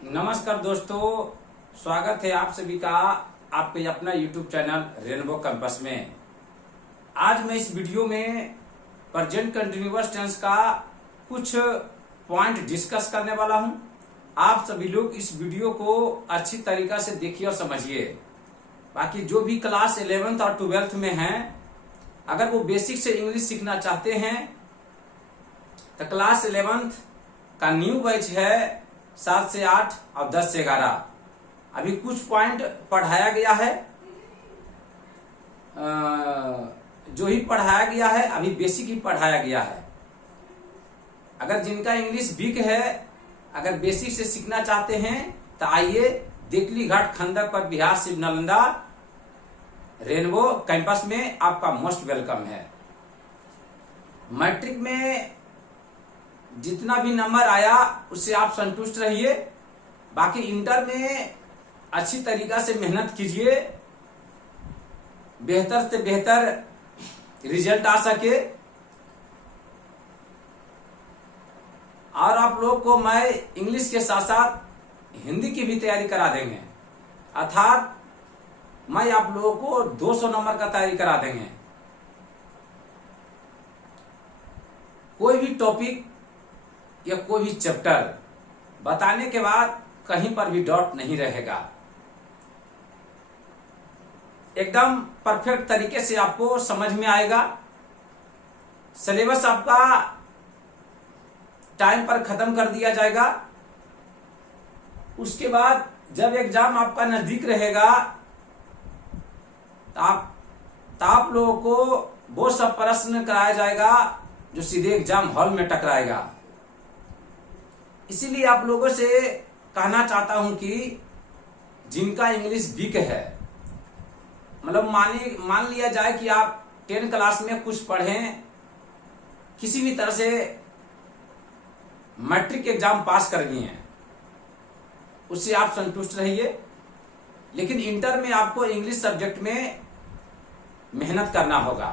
नमस्कार दोस्तों, स्वागत है आप सभी का आपके अपना YouTube चैनल रेनबो कैंपस में। आज मैं इस वीडियो में प्रेजेंट कंटिन्यूअस टेंस का कुछ पॉइंट डिस्कस करने वाला हूं। आप सभी लोग इस वीडियो को अच्छी तरीका से देखिए और समझिए। बाकी जो भी क्लास 11th और 12th में हैं, अगर वो बेसिक से इंग्लिश सीखना चाहते हैं तो क्लास 11th का न्यू बैच है 7 से 8 और 10 से 11। अभी कुछ पॉइंट पढ़ाया गया है, जो ही पढ़ाया गया है अभी बेसिक ही पढ़ाया गया है। अगर जिनका इंग्लिश वीक है, अगर बेसिक से सीखना चाहते हैं तो आइए देखली घाट खंडक पर बिहार शिव नालंदा रेनबो कैंपस में आपका मोस्ट वेलकम है। मैट्रिक में जितना भी नंबर आया उससे आप संतुष्ट रहिए। बाकी इंटर में अच्छी तरीका से मेहनत कीजिए, बेहतर से बेहतर रिजल्ट आ सके। और आप लोग को मैं इंग्लिश के साथ साथ हिंदी की भी तैयारी करा देंगे, अर्थात मैं आप लोगों को 200 नंबर का तैयारी करा देंगे। कोई भी टॉपिक या कोई भी चैप्टर बताने के बाद कहीं पर भी डाउट नहीं रहेगा। एकदम परफेक्ट तरीके से आपको समझ में आएगा। सिलेबस आपका टाइम पर खत्म कर दिया जाएगा। उसके बाद जब एग्जाम आपका नजदीक रहेगा तो आप लोगों को वो सब प्रश्न कराया जाएगा जो सीधे एग्जाम हॉल में टकराएगा। इसीलिए आप लोगों से कहना चाहता हूं कि जिनका इंग्लिश वीक है, मतलब मान लिया जाए कि आप 10 क्लास में कुछ पढ़ें, किसी भी तरह से मैट्रिक एग्जाम पास कर गए हैं, उससे आप संतुष्ट रहिए। लेकिन इंटर में आपको इंग्लिश सब्जेक्ट में मेहनत करना होगा,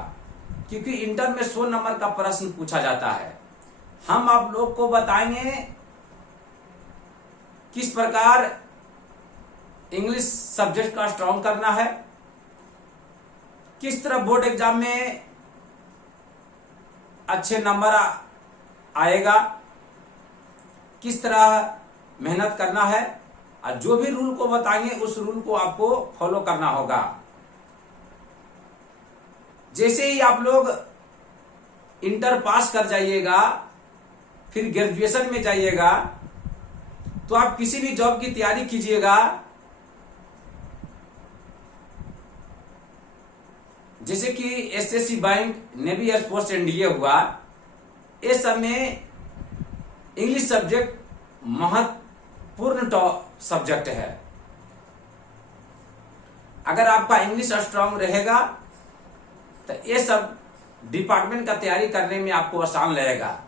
क्योंकि इंटर में 100 नंबर का प्रश्न पूछा जाता है। हम आप लोग को बताएंगे किस प्रकार इंग्लिश सब्जेक्ट का स्ट्रॉन्ग करना है, किस तरह बोर्ड एग्जाम में अच्छे नंबर आएगा, किस तरह मेहनत करना है। और जो भी रूल को बताएंगे उस रूल को आपको फॉलो करना होगा। जैसे ही आप लोग इंटर पास कर जाइएगा, फिर ग्रेजुएशन में जाइएगा, तो आप किसी भी जॉब की तैयारी कीजिएगा, जैसे कि SSC bank, navy, air force, NDA हुआ, इस सब में इंग्लिश सब्जेक्ट महत्वपूर्ण सब्जेक्ट है। अगर आपका इंग्लिश स्ट्रांग रहेगा तो ये सब डिपार्टमेंट का तैयारी करने में आपको आसान रहेगा।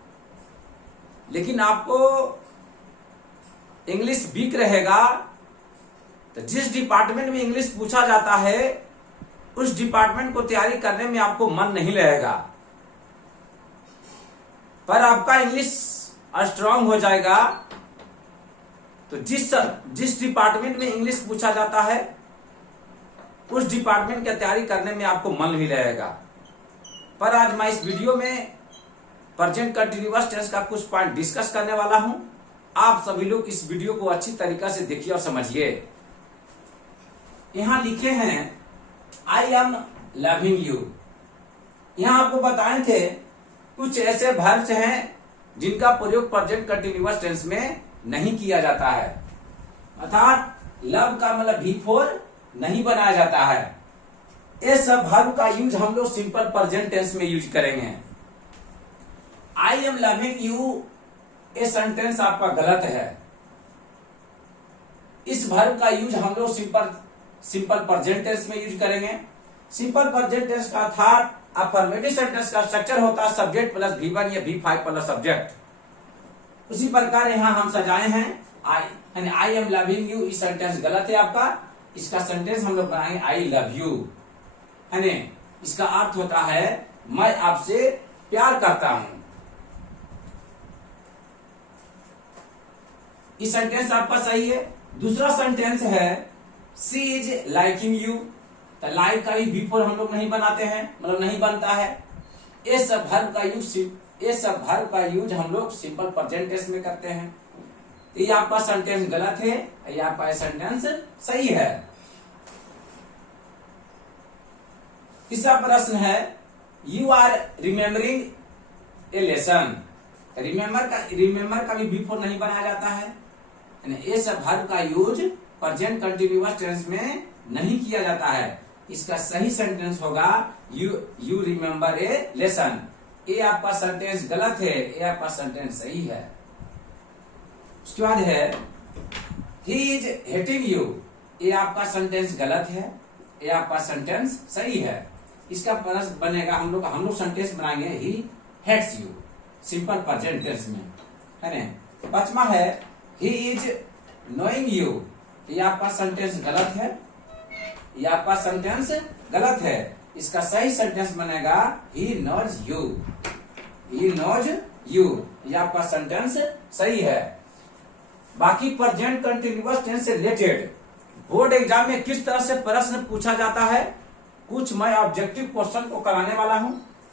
लेकिन आपको इंग्लिश वीक रहेगा तो जिस डिपार्टमेंट में इंग्लिश पूछा जाता है उस डिपार्टमेंट को तैयारी करने में आपको मन नहीं रहेगा। पर आपका इंग्लिश स्ट्रांग हो जाएगा तो जिस डिपार्टमेंट में इंग्लिश पूछा जाता है उस डिपार्टमेंट की तैयारी करने में आपको मन भी रहेगा। पर आज मैं इस वीडियो में प्रेजेंट कंटिन्यूअस टेंस का कुछ पॉइंट डिस्कस करने वाला हूं। आप सभी लोग इस वीडियो को अच्छी तरीका से देखिए और समझिए। यहां लिखे हैं आई एम लविंग यू। यहां आपको बताए थे कुछ ऐसे वर्ब्स हैं जिनका प्रयोग प्रेजेंट कंटिन्यूअस टेंस में नहीं किया जाता है, अर्थात लव का मतलब भी फोर नहीं बनाया जाता है। ये सब वर्ब का यूज हम लोग सिंपल प्रेजेंट टेंस में यूज करेंगे। आई एम लविंग यू ये सेंटेंस आपका गलत है। इस वर्ब का यूज हम लोग सिंपल प्रेजेंट टेंस में यूज करेंगे। सिंपल प्रेजेंट टेंस का अर्थात अफर्मेटिव सेंटेंस का स्ट्रक्चर होता है सब्जेक्ट प्लस V1 या V5 प्लस सब्जेक्ट। उसी प्रकार यहां हम सजाए हैं आई एम लविंग यू। इस सेंटेंस गलत है आपका। इसका सेंटेंस हम लोग बनाएंगे आई लव यू, है ना। इसका अर्थ होता है मैं आपसे प्यार करता हूं। इस सेंटेंस आपका सही है। दूसरा सेंटेंस है शी इज लाइकिंग यू। तो लाइक का भी बिफोर हम लोग नहीं बनाते हैं, मतलब नहीं बनता है। ये सब वर्ब का यूज हम लोग सिंपल प्रेजेंट टेंस में करते हैं। तो ये आपका सेंटेंस गलत है, ये आपका सेंटेंस सही है। तीसरा प्रश्न है you are remembering a lesson. Remember का भी बिफोर नहीं बनाया जाता है। ये सब वर्ब का यूज प्रेजेंट कंटिन्यूअस टेंस में नहीं किया जाता है। इसका सही सेंटेंस होगा यू रिमेम्बर ए लेसन। ये आपका सेंटेंस गलत है, ये आपका सेंटेंस सही है। उसके बाद है ही इज हेटिंग यू। ये आपका सेंटेंस गलत है, ये आपका सेंटेंस सही है। इसका प्रश्न बनेगा हम लोग सेंटेंस बनाएंगे he hates you, simple present tense में, है ना। पांचवा है ही इज नोइंग यू। ये आपका सेंटेंस गलत है, ये आपका सेंटेंस गलत है। इसका सही सेंटेंस बनेगा he knows you, he knows you. ये आपका सेंटेंस सही है। बाकी प्रेजेंट कंटिन्यूअस टेंस से रिलेटेड बोर्ड एग्जाम में किस तरह से प्रश्न पूछा जाता है, कुछ मैं ऑब्जेक्टिव क्वेश्चन को कराने वाला हूं।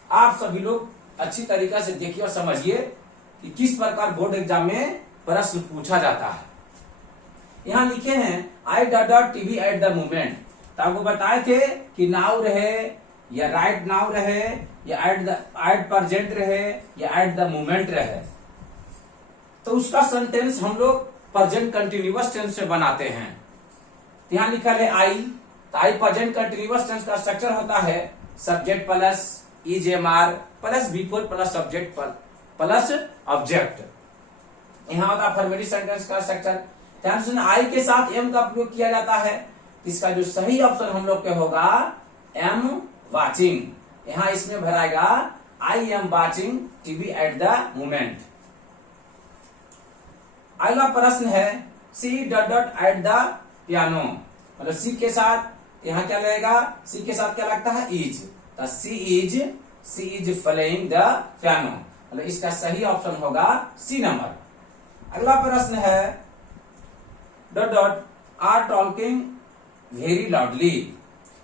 आप सभी लोग अच्छी तरीके से देखिए और समझिए कि किस प्रकार बोर्ड एग्जाम में प्रश्न पूछा जाता है। यहां लिखे हैं I dot TV at the moment. तो आपको बताए थे कि नाउ रहे या राइट नाउ रहे या एट प्रेजेंट रहे या एट द मोमेंट रहे, तो उसका सेंटेंस हम लोग प्रेजेंट कंटिन्यूअस टेंस से बनाते हैं। यहां लिखा है आई, तो आई प्रेजेंट कंटिन्यूअस टेंस का स्ट्रक्चर होता है सब्जेक्ट प्लस ईजेएमआर plus before plus subject plus object. यहां होता है अफर्मेटिव सेंटेंस का स्ट्रक्चर। ध्यान से आई के साथ एम का प्रयोग किया जाता है। इसका जो सही ऑप्शन हम लोग के होगा एम वाचिंग। यहां इसमें भराएगा I am watching TV at the moment. अगला प्रश्न है she dot at the piano. मतलब सी के साथ यहाँ क्या लगेगा, सी के साथ क्या लगता है इज। तो सी इज प्लेइंग द पियानो। मतलब इसका सही ऑप्शन होगा सी नंबर। अगला प्रश्न है dot are talking very loudly.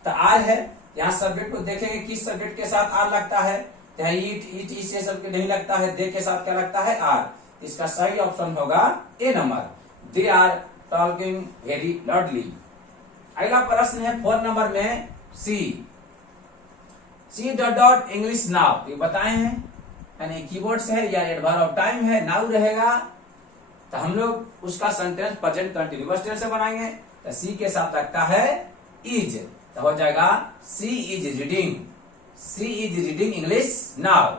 तो आर है, यहाँ सब्जेक्ट को देखेंगे किस सब्जेक्ट के साथ आर लगता है। यहाँ ईट से सबके नहीं लगता है, दे के साथ क्या लगता है आर। इसका सही ऑप्शन होगा A number, they are talking very loudly. अगला प्रश्न है 4 नंबर में सी डॉट इंग्लिश नाउ। ये बताए हैं यानी कीवर्ड्स है या एडवर्ब ऑफ टाइम है, नाउ रहेगा। तो हम लोग उसका सेंटेंस प्रेजेंट कंटिन्यूअस टेंस से बनाएंगे। तो सी के साथ लगता है इज, तो हो जाएगा she is reading English now.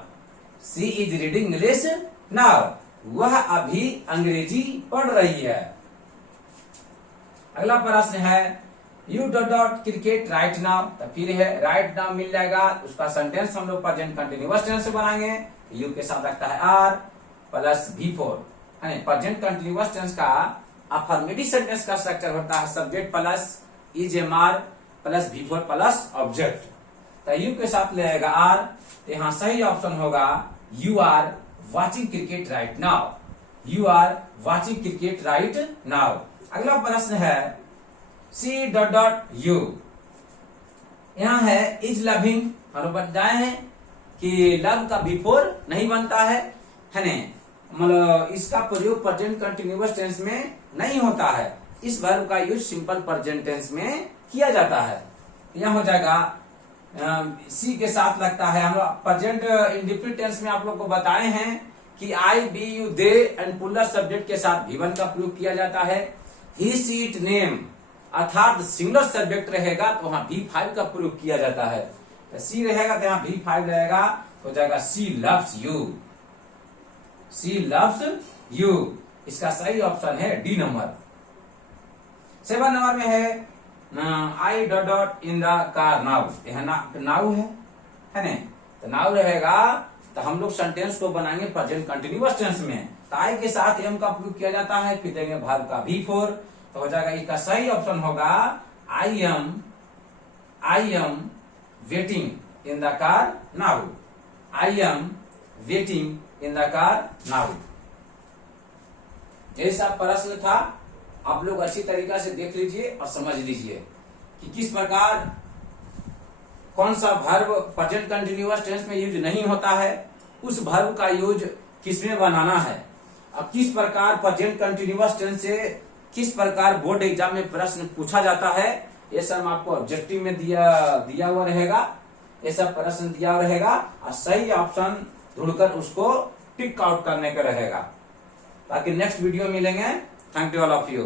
She is reading English now. वह अभी अंग्रेजी पढ़ रही है। अगला प्रश्न है you dot cricket right now. तो फिर है राइट नाउ मिल जाएगा, उसका सेंटेंस हम लोग प्रेजेंट कंटिन्यूअस टेंस से बनाएंगे। यू के साथ लगता है are plus V4। Present continuous tense का अफर्मेटिव सेंटेंस का स्ट्रक्चर होता है सब्जेक्ट प्लस ईजेएमआर प्लस V4 प्लस ऑब्जेक्ट। तो यू के साथ लगेगा आर। तो यहाँ सही ऑप्शन होगा you are watching cricket right now. You are watching cricket right now. अगला प्रश्न है सी डॉट यू। यहाँ है इज लविंग। हम लोग बताए हैं कि लव का बिफोर नहीं बनता है ना, मतलब इसका प्रयोग प्रेजेंट कंटिन्यूअस टेंस में नहीं होता है। इस वर्ब का यूज सिंपल प्रेजेंट टेंस में किया जाता है। यह हो जाएगा सी के साथ लगता है। हम लोग प्रेजेंट इंडिफिनिट टेंस में आप लोग को बताए हैं कि I we you they and plural subject के साथ V1 का प्रयोग किया जाता है। ही सी इट नेम अर्थात सिंगुलर सब्जेक्ट रहेगा तो वहां V5 का प्रयोग किया जाता है। तो सी रहेगा तो यहाँ V5 रहेगा, हो जाएगा she loves you. She loves you. इसका सही ऑप्शन है डी नंबर। 7 नंबर में है I dot in the car now. यह नाउ है ना, तो नाउ रहेगा तो हम लोग सेंटेंस को बनाएंगे प्रेजेंट कंटिन्यूअस टेंस में। तो आई के साथ एम का प्रयोग किया जाता है, फिर देंगे वर्ब का V4। तो हो जाएगा इसका सही ऑप्शन होगा I am waiting in the car now. I am waiting in the car now. जैसा प्रश्न था आप लोग अच्छी तरीका से देख लीजिए और समझ लीजिए कि किस प्रकार कौन सा वर्ब प्रेजेंट कंटिन्यूअस टेंस में यूज नहीं होता है, उस वर्ब का यूज किसमें बनाना है। अब किस प्रकार प्रेजेंट कंटिन्यूअस टेंस से किस प्रकार बोर्ड एग्जाम में प्रश्न पूछा जाता है, ये सब आपको ऑब्जेक्टिव में दिया हुआ रहेगा। ये सब प्रश्न दिया हुआ रहेगा और सही ऑप्शन ढूंढकर उसको टिक आउट करने का रहेगा। ताकि नेक्स्ट वीडियो मिलेंगे। Thank you all of you.